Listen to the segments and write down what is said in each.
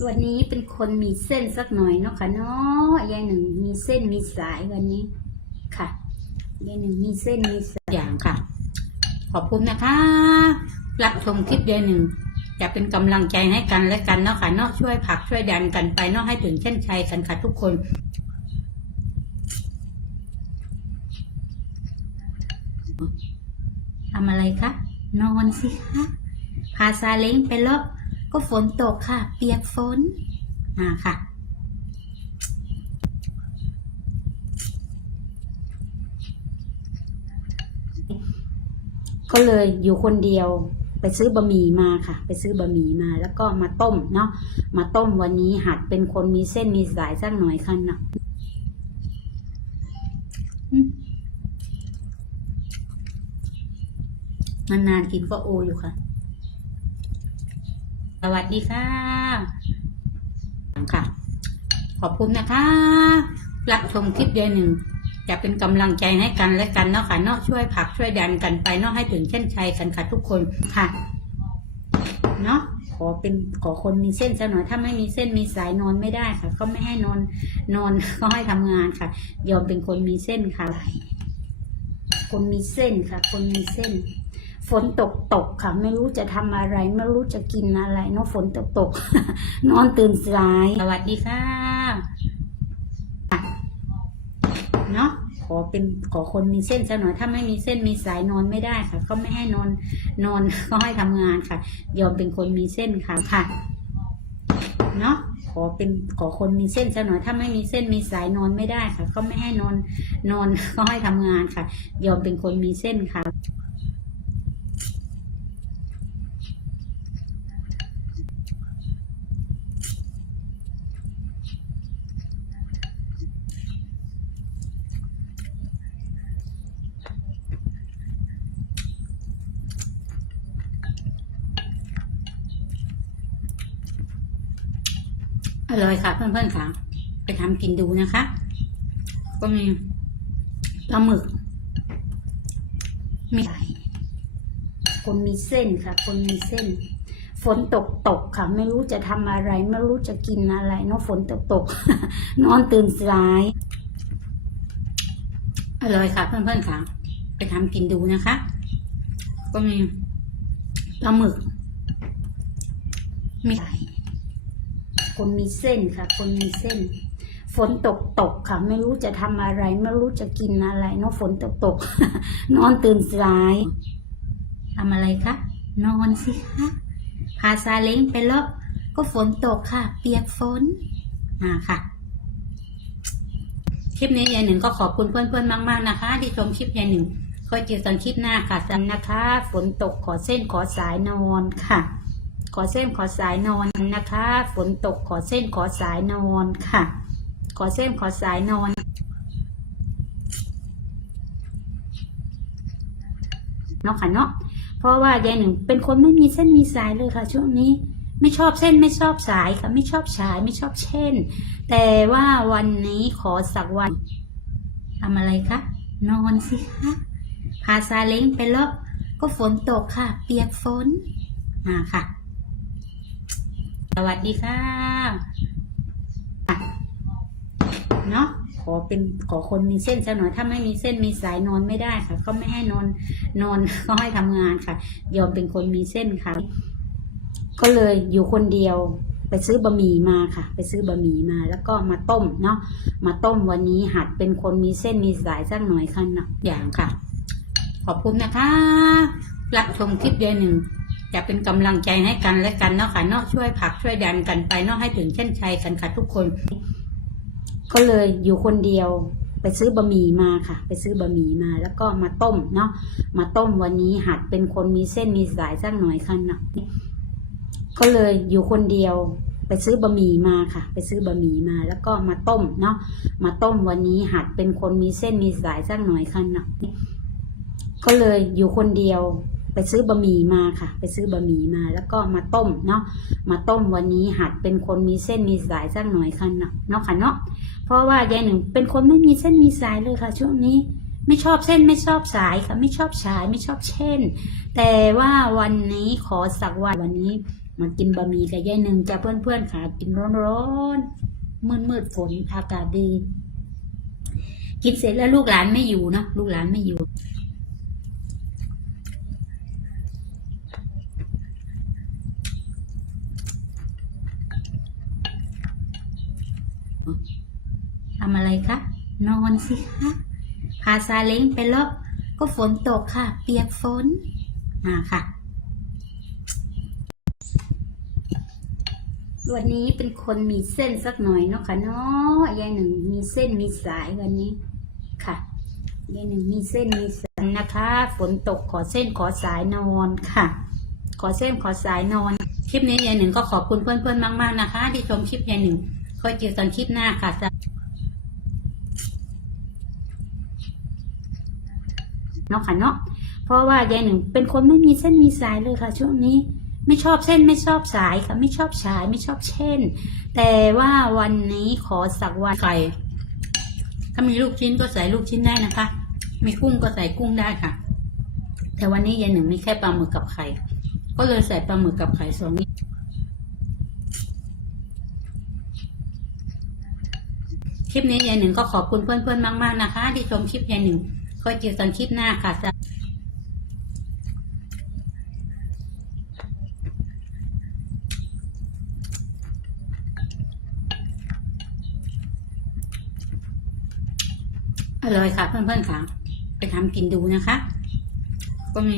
วันนี้เป็นคนมีเส้นสักหน่อยเนาะค่ะเนาะยายหนึ่งมีเส้นมีสายวันนี้ค่ะยายหนึ่งมีเส้นมีสายอย่างค่ะ ขอบคุณนะคะ รับชมคลิปยายหนึ่งจะเป็นกำลังใจให้กันและกันเนาะค่ะเนาะช่วยผลักช่วยดันกันไปเนาะให้ถึงเส้นชัยกันค่ะทุกคนทำอะไรคะนอนสิคะพาซาเล้งไปเลาะ ก็ฝนตกค่ะ เปียกฝนมาค่ะ ก็เลยอยู่คนเดียวไปซื้อบะหมี่มาค่ะ ไปซื้อบะหมี่มาแล้วก็มาต้มเนาะมาต้มวันนี้หัดเป็นคนมีเส้นมีสายสักหน่อยค่ะเนาะอืมนานๆกินก็โออยู่ค่ะ สวัสดีค่ะค่ะ ขอบคุณนะคะ รับชมคลิปยายหนึ่ง จะเป็นกำลังใจให้กันและกันเนาะค่ะเนาะช่วยผลักช่วยดันกันไปเนาะให้ถึงเส้นชัยกันค่ะทุกคนค่ะ เนาะขอเป็นขอคนมีเส้นสักหน่อยถ้าไม่มีเส้นมีสายนอนไม่ได้ค่ะก็ไม่ให้นอนนอนก็ให้ทำงานค่ะ ยอมเป็นคนมีเส้นค่ะ คนมีเส้นค่ะ คนมีเส้น ฝนตกตกค่ะ ไม่รู้จะทำอะไร ไม่รู้จะกินอะไรเนาะฝนตกตก นอนตื่นสาย สวัสดีค่ะเนาะขอเป็นขอคนมีเส้นสักหน่อยถ้าไม่มีเส้นมีสายนอนไม่ได้ค่ะก็ไม่ให้นอนนอนก็ให้ทำงานค่ะ ยอมเป็นคนมีเส้นค่ะค่ะเนาะขอเป็นขอคนมีเส้นสักหน่อยถ้าไม่มีเส้นมีสายนอนไม่ได้ค่ะก็ไม่ให้นอนนอนก็ให้ทำงานค่ะ ยอมเป็นคนมีเส้นค่ะ อร่อยค่ะเพื่อนๆค่ะ ไปทำกินดูนะคะ ก็มีปลาหมึก มีไก่คนมีเส้นค่ะ คนมีเส้น ฝนตกตกค่ะ ไม่รู้จะทำอะไร ไม่รู้จะกินอะไรเนาะฝนตกตก นอนตื่นสายอร่อยค่ะเพื่อนๆค่ะ ไปทำกินดูนะคะ ก็มีปลาหมึก มีไก่ คนมีเส้นค่ะ คนมีเส้น ฝนตกตกค่ะ ไม่รู้จะทำอะไร ไม่รู้จะกินอะไรเนาะฝนตกตก นอนตื่นสายทำอะไรคะนอนสิคะพาซาเล้งไปเลาะก็ฝนตกค่ะ เปียกฝนมาค่ะ คลิปนี้ยายหนึ่งก็ขอบคุณเพื่อนๆมาก ๆนะคะ ที่ชมคลิปยายหนึ่งก็เจอกันคลิปหน้าค่ะสันนะคะ ฝนตกขอเส้นขอสายนอนค่ะ ขอเส้นขอสายนอนนะคะ ฝนตกขอเส้นขอสายนอนค่ะ ขอเส้นขอสายนอน เนาะค่ะเนาะเพราะว่ายายหนึ่งเป็นคนไม่มีเส้นมีสายเลยค่ะ ช่วงนี้ไม่ชอบเส้นไม่ชอบสายค่ะ ไม่ชอบสายไม่ชอบเช่น แต่ว่าวันนี้ขอสักวันทำอะไรคะนอนสิคะพาซาเล้งไปเลาะก็ฝนตกค่ะ เปียกฝนมาค่ะ สวัสดีค่ะเนาะขอเป็นขอคนมีเส้นสักหน่อยถ้าไม่มีเส้นมีสายนอนไม่ได้ค่ะ ก็ไม่ให้นอนนอนก็ให้ทำงานค่ะ ยอมเป็นคนมีเส้นค่ะ ก็เลยอยู่คนเดียวไปซื้อบะหมี่มาค่ะ ไปซื้อบะหมี่มาแล้วก็มาต้มเนาะมาต้มวันนี้หัดเป็นคนมีเส้นมีสายสักหน่อยค่ะเนาะอย่างค่ะ ขอบคุณนะคะ รับชมคลิปยายหนึ่ง จะเป็นกำลังใจให้กันและกันเนาะค่ะเนาะช่วยผลักช่วยดันกันไปเนาะให้ถึงเส้นชัยกันค่ะทุกคน ก็เลยอยู่คนเดียวไปซื้อบะหมี่มาค่ะ ไปซื้อบะหมี่มาแล้วก็มาต้มเนาะมาต้มวันนี้หัดเป็นคนมีเส้นมีสายสักหน่อยค่ะเนาะก็เลยอยู่คนเดียวไปซื้อบะหมี่มาค่ะ ไปซื้อบะหมี่มาแล้วก็มาต้มเนาะมาต้มวันนี้หัดเป็นคนมีเส้นมีสายสักหน่อยค่ะเนาะก็เลยอยู่คนเดียว ไปซื้อบะหมี่มาค่ะ ไปซื้อบะหมี่มาแล้วก็มาต้มเนาะมาต้มวันนี้หัดเป็นคนมีเส้นมีสายสักหน่อยค่ะเนาะเนาะค่ะเนาะเพราะว่ายายหนึ่งเป็นคนไม่มีเส้นมีสายเลยค่ะ ช่วงนี้ไม่ชอบเส้นไม่ชอบสายค่ะ ไม่ชอบสายไม่ชอบเช่น แต่ว่าวันนี้ขอสักวันวันนี้มากินบะหมี่กับยายหนึ่งจะเพื่อนๆค่ะ กินร้อนๆมืดมืดๆฝนอากาศดีกินเสร็จแล้วลูกหลานไม่อยู่เนะลูกหลานไม่อยู่ ทำอะไรคะนอนสิคะพาซาเล้งไปเลาะก็ฝนตกค่ะ เปียกฝนมาค่ะ วันนี้เป็นคนมีเส้นสักหน่อยเนาะค่ะเนาะยายหนึ่งมีเส้นมีสายวันนี้ค่ะยายหนึ่งมีเส้นมีสายนะคะ ฝนตกขอเส้นขอสายนอนค่ะ ขอเส้นขอสายนอน คลิปนี้ยายหนึ่งก็ขอบคุณเพื่อนๆมาก ๆนะคะ ที่ชมคลิปยายหนึ่งค่อยเจอกันคลิปหน้าค่ะ เนาะค่ะเนาะเพราะว่ายายหนึ่งเป็นคนไม่มีเส้นมีสายเลยค่ะ ช่วงนี้ไม่ชอบเส้นไม่ชอบสายค่ะ ไม่ชอบสายไม่ชอบเช่น แต่ว่าวันนี้ขอสักวันไก่ถ้ามีลูกชิ้นก็ใส่ลูกชิ้นได้นะคะ มีกุ้งก็ใส่กุ้งได้ค่ะ แต่วันนี้ยายหนึ่งมีแค่ปลาหมึกกับไข่ ก็เลยใส่ปลาหมึกกับไข่ส่วนนี้คลิปนี้ยายหนึ่งก็ขอบคุณเพื่อนๆมาก ๆนะคะ ที่ชมคลิปยายหนึ่ง ค่อยเจอกันคลิปหน้าค่ะอร่อยค่ะเพื่อนๆค่ะ ไปทำกินดูนะคะ ก็มี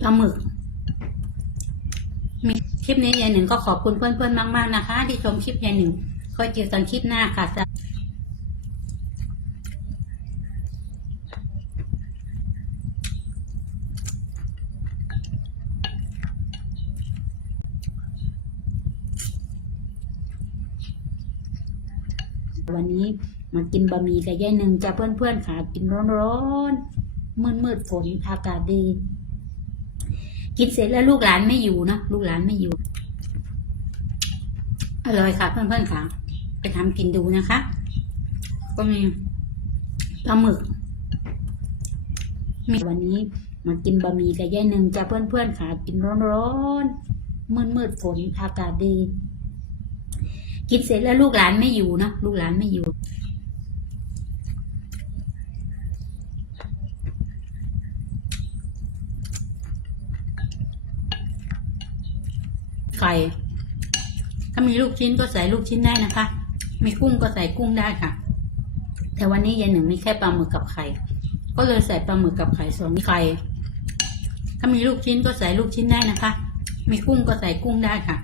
ปลาหมึก มีคลิปนี้ยายหนึ่งก็ขอบคุณเพื่อนๆมาก ๆนะคะ ที่ชมคลิปยายหนึ่งค่อยเจอกันคลิปหน้าค่ะ วันนี้มากินบะหมี่กับยายหนึ่งจะเพื่อนๆค่ะกินร้อนๆมืดมืดๆฝนอากาศดี กินเสร็จแล้วลูกหลานไม่อยู่นะลูกหลานไม่อยู่อร่อยค่ะ เพื่อนๆค่ะ ไปทำกินดูนะคะ ก็มีปลาหมึกมีวันนี้มากินบะหมี่กับยายหนึ่งจะเพื่อนๆค่ะกินร้อนๆมืดมืดๆฝนอากาศดี กินเสร็จแล้วลูกหลานไม่อยู่เนะลูกหลานไม่อยู่ไข่ถ้ามีลูกชิ้นก็ใส่ลูกชิ้นได้นะคะ มีกุ้งก็ใส่กุ้งได้ค่ะ แต่วันนี้ยายหนึ่งมีแค่ปลาหมึกกับไข่ ก็เลยใส่ปลาหมึกกับไข่ส่วนนี้ไข่ถ้ามีลูกชิ้นก็ใส่ลูกชิ้นได้นะคะ มีกุ้งก็ใส่กุ้งได้ค่ะ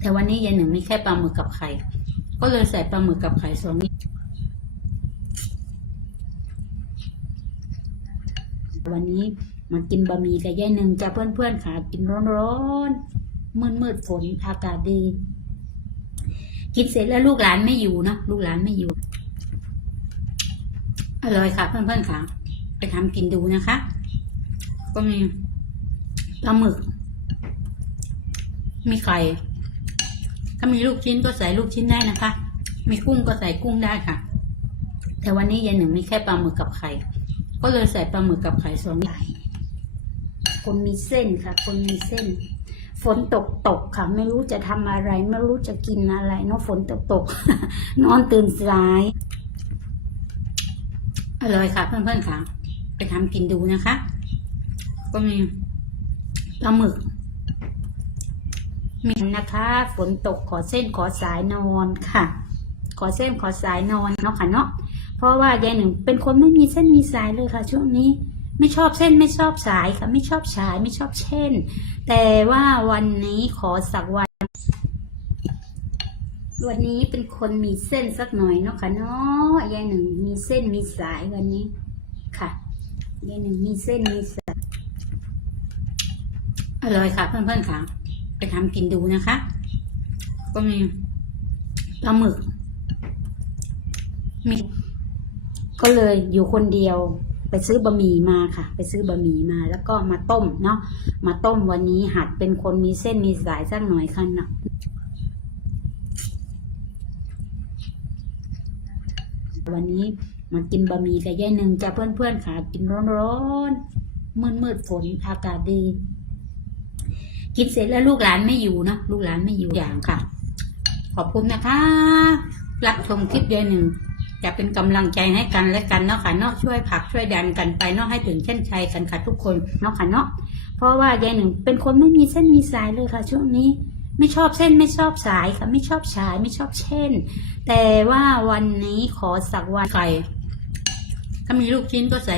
แต่วันนี้ยายหนึ่งมีแค่ปลาหมึกกับไข่ ก็เลยใส่ปลาหมึกกับไข่ส่วนนี้วันนี้มากินบะหมี่กับยายหนึ่งจะเพื่อนๆค่ะกินร้อนๆมืดมืดๆฝนอากาศดีกินเสร็จแล้วลูกหลานไม่อยู่นะลูกหลานไม่อยู่อร่อยค่ะ เพื่อนๆค่ะ ไปทำกินดูนะคะ ก็มีปลาหมึก มีไข่ ถ้ามีลูกชิ้นก็ใส่ลูกชิ้นได้นะคะ มีกุ้งก็ใส่กุ้งได้ค่ะ แต่วันนี้ยายหนึ่งมีแค่ปลาหมึกกับไข่ ก็เลยใส่ปลาหมึกกับไข่ส่วนนี้คนมีเส้นค่ะ คนมีเส้น ฝนตกตกค่ะ ไม่รู้จะทำอะไร ไม่รู้จะกินอะไรเนาะฝนตกตก นอนตื่นสายอร่อยค่ะ เพื่อนๆค่ะ ไปทำกินดูนะคะ ก็มีปลาหมึก มีนะคะ ฝนตกขอเส้นขอสายนอนค่ะ ขอเส้นขอสายนอนเนาะค่ะเนาะเพราะว่ายายหนึ่งเป็นคนไม่มีเส้นมีสายเลยค่ะ ช่วงนี้ ไม่ชอบเส้นไม่ชอบสายค่ะ ไม่ชอบสายไม่ชอบเช่น แต่ว่าวันนี้ขอสักวัน วันนี้เป็นคนมีเส้นสักหน่อยเนาะค่ะเนาะยายหนึ่งมีเส้นมีสายวันนี้ค่ะยายหนึ่งมีเส้นมีสายอร่อยค่ะเพื่อนๆค่ะ ไปทำกินดูนะคะ ก็มีปลาหมึก มี ก็เลยอยู่คนเดียว ไปซื้อบะหมี่มาค่ะ ไปซื้อบะหมี่มาแล้วก็มาต้มเนาะมาต้มวันนี้หัดเป็นคนมีเส้นมีสายสักหน่อยค่ะเนาะวันนี้มากินบะหมี่กับยายหนึ่งจ้ะเพื่อนๆค่ะกินร้อนๆมืดมืดๆฝนอากาศดี กินเสร็จแล้วลูกหลานไม่อยู่นะลูกหลานไม่อยู่อย่างค่ะ ขอบคุณนะคะ รับชมคลิปเดียวหนึ่งจะเป็นกำลังใจให้กันและกันเนาะค่ะเนาะช่วยผลักช่วยดันกันไปเนาะให้ถึงเส้นชัยกันค่ะทุกคนเนาะค่ะเนาะเพราะว่ายายหนึ่งเป็นคนไม่มีเส้นมีสายเลยค่ะ ช่วงนี้ ไม่ชอบเส้นไม่ชอบสายค่ะไม่ชอบสายไม่ชอบเช่น แต่ว่าวันนี้ขอสักวันไก่ถ้ามีลูกชิ้นก็ใส่